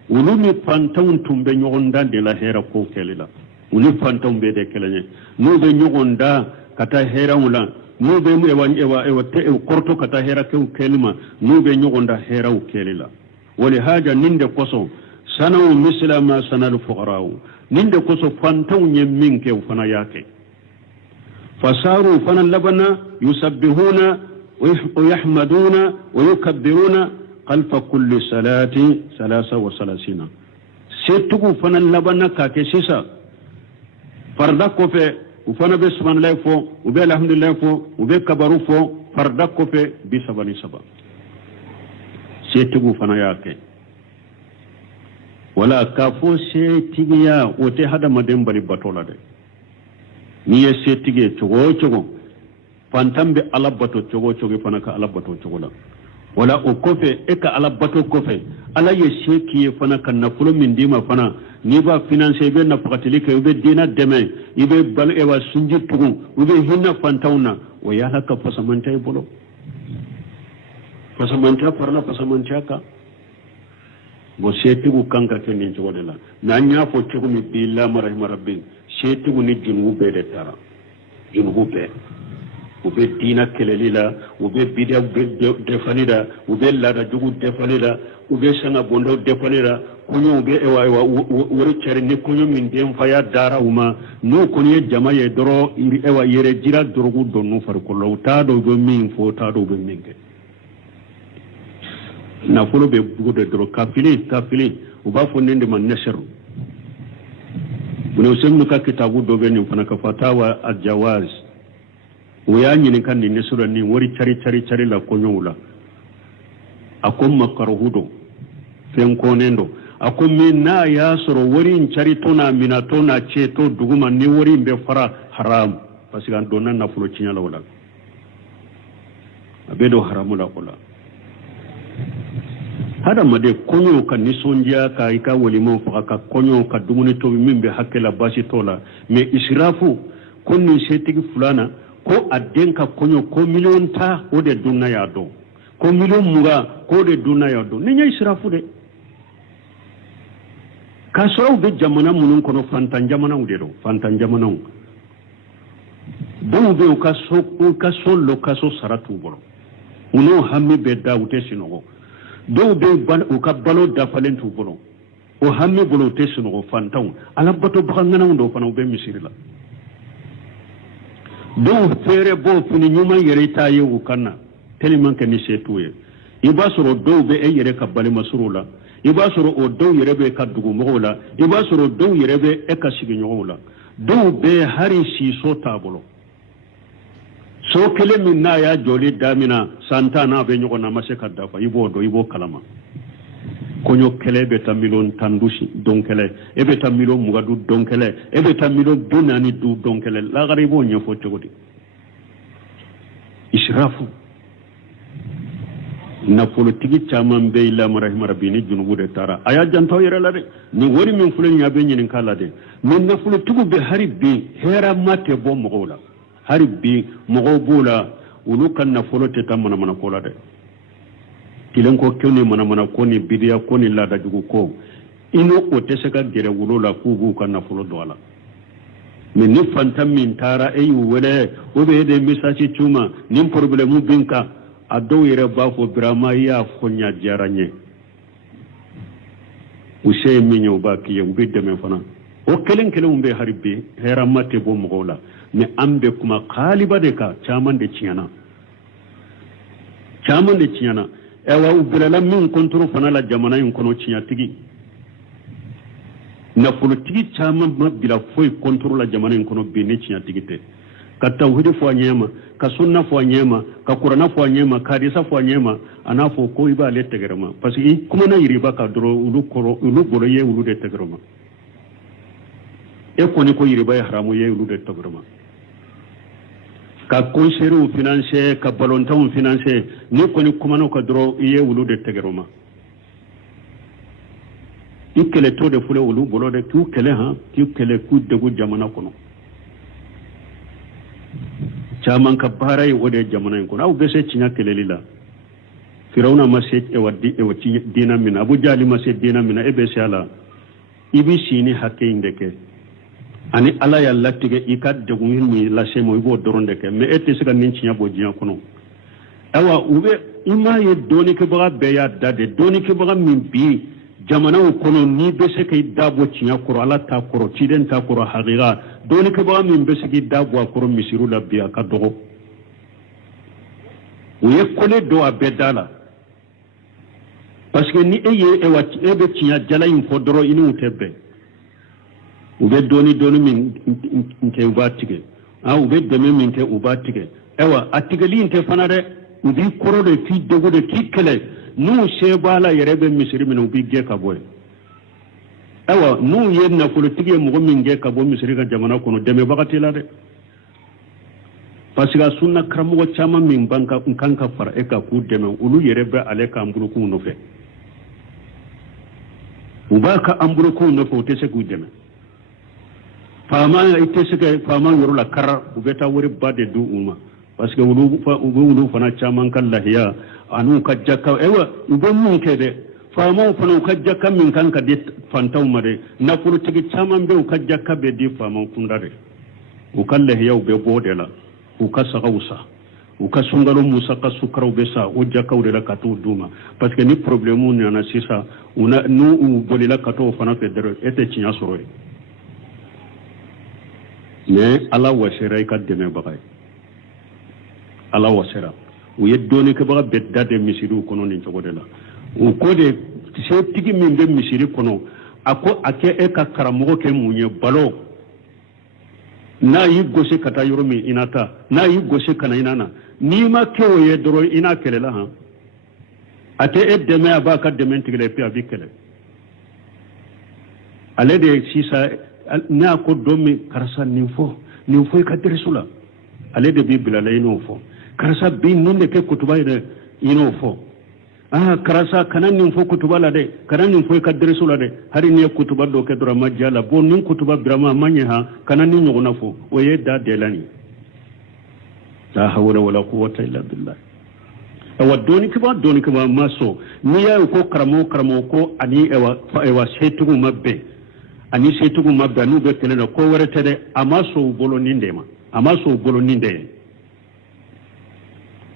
ulumi pantawun tumbe nyogonda de la hera ko kelila uni pantawun be de kelanye no be nyogonda kata hera wala no be mu ewa te korto kata hera ke kelima no be nyogonda hera u kelila wali haja ninde koso sanawu mislama sanal fuqara ninde koso pantawun yemmin ke fana yake fasaru fana labana yusabbihuna ويحمدون ويكبرون خلف كل صلاة 33 سيتكو فن اللبنا كاكسيسا فردكو في وفن بسم الله فو وبي الحمد لله فو وبي كبرو فو فردكو في بسبني سبا سيتكو فن ياكي ولا كافو سيتيغيا وتي هذا مدين بري بطولا دي نيه سيتيغي چوغو fantambe alabato chogo fanaka alabato chogola wala o kofe eka alabato kofe ala ye sheki fanaka na fulo mindima fana ni ba finance be na pratilike be dina deme ibe bal ewa sunji tugu ube hinna fantawna o ya haka fasamanta bolo fasamanta parla fasamanta ka bo shetigu kanka kenin chogodela na nya fo chogo mi billa marahima rabbi shetigu ni jungu be de tara jungu be ube dina kelelila ube bidia defanida ube lada jugu defanida ube sanga bondo defanida kunyo ube ewa wori chere ni kunyo min dem faya dara uma no kunye jama ye doro ewa yere jira dorogu donu farkollo tado go min fo tado be minge na folo be bugo doro kafili uba fo nende man nasharu mune usemu ka kitabu dobe ni fana ka fatawa al-jawaz ويا ني كان ني سورة ني وري تاري لا كونيولا اكم مكرهودو فين كونندو اكم منا يا سورة وري تاري تونا مينا تونا تشيتو دوغما ني وري مبه فرا حرام باسكو ان دونا نافلو تشينا لا ولا ابيدو حرام لا ولا هذا ما دي كونيو كان ني سونجيا كايكا ولي مو فكا كونيو كا دوغني تو ميمبه حكلا باسي تولا مي اسرافو كوني شيتيغي فلانا ko adenka konyo ko million ta o de dunna ya do ko million muga ko de dunna ya do ni nyai sirafu de ka so be jamana munun kono fantan jamana ude do fantan jamana do be ka so lo ka so saratu bolo uno hammi be dawte sinogo do be ban o ka balo da falentu bolo o hammi bolo te sinogo fantan ala bato bangana ndo fana be misirila don fere bo fini nyuma yere taye wukanna teliman ke ni setuye iba soro do be e yere ka bali masurula iba soro o do yere be ka dugu mogola iba soro do yere be e ka sigi nyogola do be hari si so tabolo so kele min na ya joli damina santana be nyogo na maseka dafa ibo kalama konyo kele be tamilon tandushi donkele e be tamilo mugadu donkele e be tamilo dunani du donkele la garibo nyefo chogodi israfu na politiki chaman be ila marahima rabbini junubu de tara aya janto yere la de ni wori min fulen nya be nyin kala de min na politiku be haribi hera mate bo mogola haribi mogobola ulukan na folote tamana mana kola de kilen ko kyoni mana ko ni bidiya ko ni lada jugu ko ino o teseka gere wulo la kugu kana fulo doala men ni fantam min tara e wele o be de message chuma ni problème binka ado yere ba fo brama ya fo nya jaranye o sey minyo ba ki yum bidde men fana o kelen umbe harbi hera mate bo mogola me ambe kuma khaliba de ka chaman de ciana ewa ubirala min kontro fana la jamana yin kono cinya tigi na politiki chama bila foi kontro la jamana yin kono bene cinya tigi te ka tawhid fo nyema ka sunna fo nyema ka qur'ana fo nyema ka hadisa fo nyema ana fo ko iba le tegerama parce que kuma na yiriba ka doro ulu bolo ye ulu de tegerama e ko ni ko yiriba ya haramu ye ulu de tegerama ka conseiller financier ka ballontan financier ni koni kumano ka doro iye wulu de tegeroma ikele to de fule wulu bolo de tu kele ha tu kele ku de gu jamana kono chaman ka barai wode jamana kono au bese cinya kele lila firawna maset e waddi e wati dina min abu jali maset dina min e bese ala ibi sini hakke indeke ani ala ya latige ikad de gumi la semo ibo doronde ke me ete sika nin cinya bo jiya kono awa ube ima ye doni ke baga be ya dade doni ke baga min bi jamana kono ni bese ke dabo cinya koro ala ta koro ciden ta koro haqiqa doni ke baga min bese ke dabo koro misiru la biya ka dogo uye kole do abedala parce que ni eye e wati e be cinya jala in fodoro inu tebbe ube doni min nke ubatige ube deme min ke ubatige ewa atigali inte fanare ubi koro de fi dogo de kikele nu shebala yerebe misiri min ubi ge kaboy ewa nu yenna politique mo min ge kabo misiri ka jamana kono deme bakati la de parce que sunna kramo chama min banka kanka fara e ka ku deme ulu yerebe ale ka ambulu ku no fe ubaka ambulu ku no fe tese ku deme fama ite sike fama woro la kar ubeta wori bade du uma parce que wulu fana chaman kan lahiya anu ka jakka ewa ubo mun kede fama fana ka jakka min kan ka dit fantaw mare na politique chaman be ka jakka be di fama kundare u kan lahiya ube bodela u ka sagausa u ka sungalo musa ka sukaro be sa o jakka u de la katu duma parce que ni problème ni na sisa una nu u bolila kato fana federe ete chinya soroy mais ala wasira ka deme bagay ala wasira u yeddoni ke baga beddade misiru kono ni jogodela u kode se tigi min be misiri kono ako ake e ka karamogo ke munye balo na yi gose kata yoromi inata na yi gose kana inana ni ma kewo ye doro ina kelela ha ate e deme abaka deme tigile pe abikele ale de sisa na ko domi karasa ninfo ka teresula ale de bibla la ino fo karasa bin nonde ke kutuba ide ino fo karasa kanan ninfo kutuba la de kanan ninfo ka teresula de hari ne kutuba do ke dora majala bon nin kutuba brama manye ha kanan nin ngona fo o ye da de lani la hawla wala quwwata illa billah awa doni ke ba maso ni ya ko karamo ko ani ewa setu mabbe ani setugu mabda nu be tele ko warete de amaso bolo ninde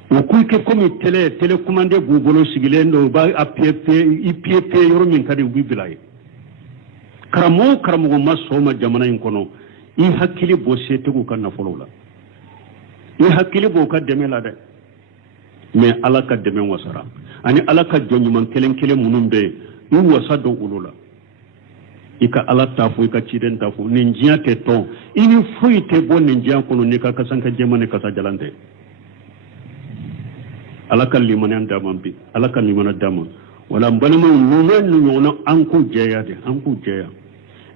o kuike komi tele commande bu bolo sigilendo ba ipp yoro min kadi bibilay karamo maso ma jamana in kono i hakili bo setugu kan na folola i hakili bo ka demela de mais alaka demen wasara ani alaka jonyuman kelen munumbe i wasado ulula ika ala tafu ika ciden tafu ninjia te ton ini fui te bon ninjia kono nika kasanka jemane kasa jalante alaka limane andama bi alaka limane dama wala mbanama nuno nyona anku jeya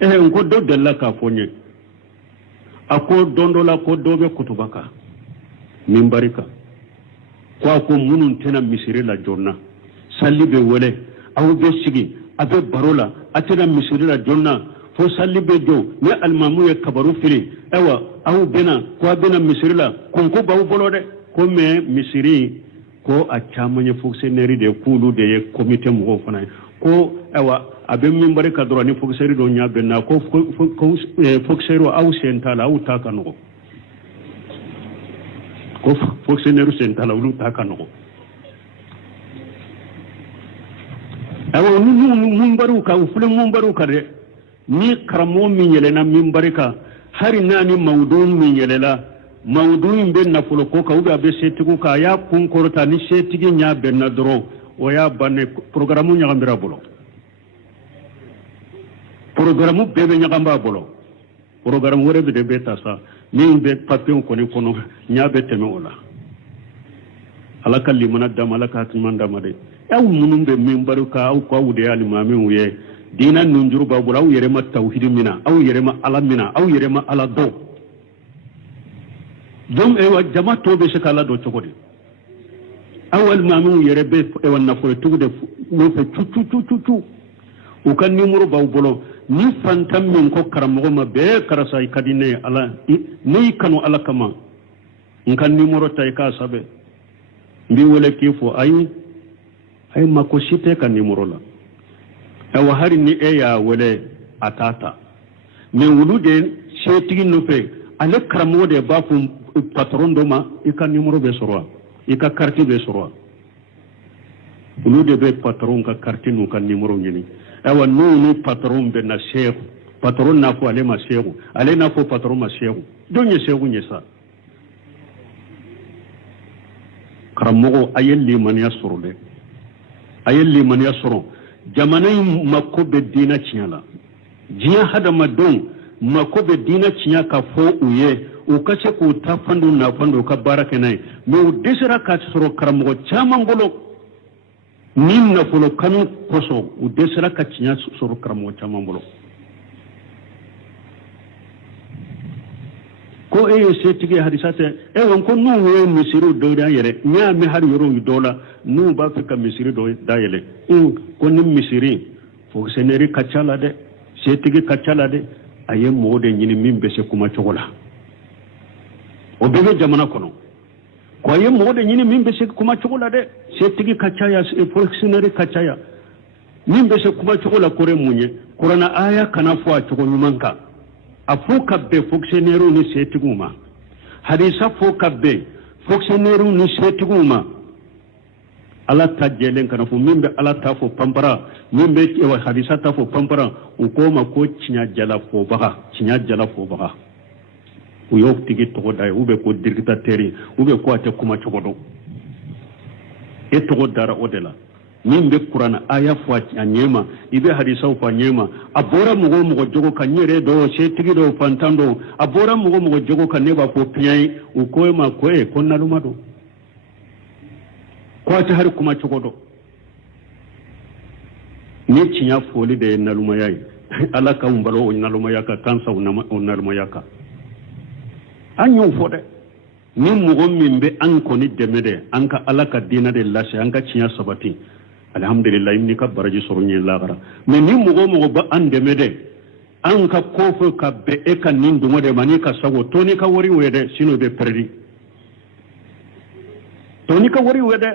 nko do della ka fonye ako dondola ko dobe kutubaka mimbarika kwa ko munun tena misiri la jonna salibe wole awu be sigi abe barola atena misirila jonna fo sallibe do ne almamu ye kabaru fili ewa awu bena ko bena misirila konko bawu bolode ko me misiri ko a chamanye fonctionnaire de kulu de comité mo fana ko ewa abe mimbare ka dorani fonctionnaire do nya benna ko fonctionnaire awu sentala awu takano ko fonctionnaire sentala awu takano awo mumbaru ka ufule mumbaru kare ni karamo min yelena mimbarika hari nani mawdun min yelela mawdun ben na fulo ko ka uba be setigu ka ya kun korota ni setigi nya ben na doro o ya banne programu nya gambira bolo programu bebe nya gamba bolo programu wore be de beta sa ni be papion ko ni kono nya be teme ola alaka limana dama alaka hatman dama de yaw munum be mimbaru ka aw ko wude ali mamin wuye dina nunjuru ba bula aw yere ma tawhid mina aw yere ma ala mina aw yere ma ala do donc jama to be se kala do chogodi awal mamu yere be na fo tugude no fe chu o kan numéro baw bolo ni fantam min ko karamo ma be karasa kadine ala ni kanu ala kama nkan numéro tay ka sabe mbi wala kifo ay mako site kan numéro la awa hari ni ya wala atata mais wulude setigi no fe ale karamo de ba fu patron do ma ikan numéro be sorwa ika carte be sorwa wulude be patron ka carte no kan numéro ngini awa no patron be na chef patron na fo ale ma chef ale na fo patron ma chef donye chef nyesa karamogo ayelli maniya soro de ayelli maniya soro jamana makko be dina cinyala jiya hada madon makko be dina cinya ka fo uye o kace ko ta fandu na fandu ka baraka nay me o desira ka soro karamogo chama ngolo nin na folo kanu koso o desira ka cinya soro karamogo chama ngolo ko setigi hadisate on ko nu we misiru do da yele nya mi har yoro dola nu ba ka misiru do da yele ko ni misiri fo seneri kachala de setigi kachala de aye mode nyini min be se kuma chogola o be jamana kono ko aye mode nyini min be se kuma chogola de setigi kacaya fo seneri kacaya min be se kuma chogola kore munye qur'ana aya kana fo a chogo nyumanka afuka be fonctionnaire ni setiguma hadisa foka be fonctionnaire ni setiguma ala tajelen kana fu mimbe ala ta fo pampara mimbe wa hadisa ta fo pampara ko ma ko cinya jala fo baga u yok tigi to dai ube ko dictateur ube ko ate kuma chogodo e to dara odela mimbe qur'ana aya fo anyema ibe hadisa fo anyema abora mugo jogo kanyere do setigi do fantando abora mugo jogo kaneba fo piyai u ko ma ko e konna lumado ko ta har kuma chogodo ni cinya foli de naluma yayi ala ka umbalo naluma yaka kansa naluma yaka anyo fode ni mugo mimbe an ko ni demede an ka ala ka dina de lashe an ka cinya sabati alhamdulillah imni ka baraji soronye lagara mais ni mugo ba an demede an ka kofo ka be e kan nin dungo de mani ka sago toni ka wori wede sino be perdi toni ka wori wede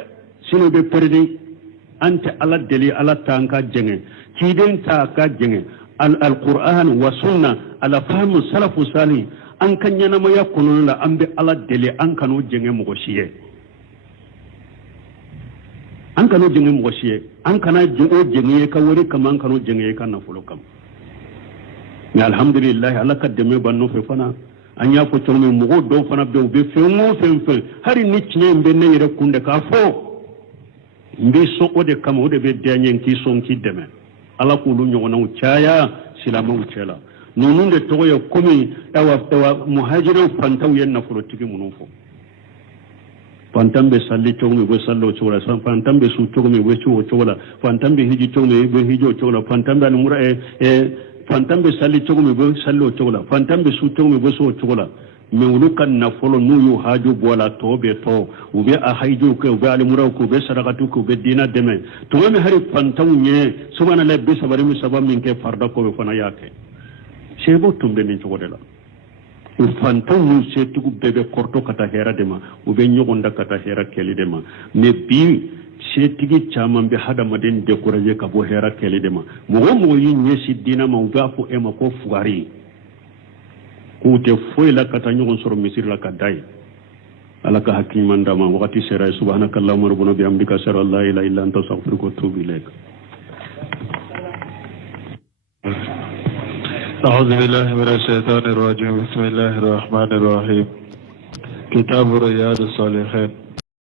sino be perdi ante ala deli ala tanka jenge kiden ta ka jenge al-Qur'an wa sunna ala fahmu salafu salih an kan yana ma yakunu la ambe ala deli an kanu jenge mugo shiye an kanu jenge mugo shiye an kana jenge ka wori kaman kanu jenge ka na fulo kam ya alhamdulillah ala ka deme banno fe fana an ya ko tolme mugo do fana be fe hari ni tiye be ne yere kunde ka fo mbi soko de kama de be danyen ki sonki deme ala ko lu nyona u chaya silama u chela nunun de to yo komi tawa muhajiru fantaw yen na fulo tigi munufo fantambe salli chogmi go sallo chola fantambe su chogmi go chuo chola fantambe hiji chogmi go hijo chola fantambe an mura fantambe salli chogmi go sallo chola fantambe su chogmi go so chola me wulukan na folo nuyu haju bola tobe to ube a haijo ko ube ali mura ko be sarakatu ko be dina deme to me hari fantaw nye subhana la bi sabari mi sabam min ke farda ko be fana yake sebo tumbe min chogodela fantaw nu setugu bebe korto kata hera dema ube nyogonda kata hera keli dema me bi setigi chaman be hada maden decourager ka bo hera keli dema mo yi nyesi dina ma ube afo ema ko fuari kute foi la kata nyogon soro misir la kadai alaka hakim mandama wakati sera subhanakallahumma rabbana bihamdika sara la ilaha illa anta astaghfiruka wa atubu ilaik. أعوذ بالله من الشيطان الرجيم. بسم الله الرحمن الرحيم. كتاب رياض الصالحين.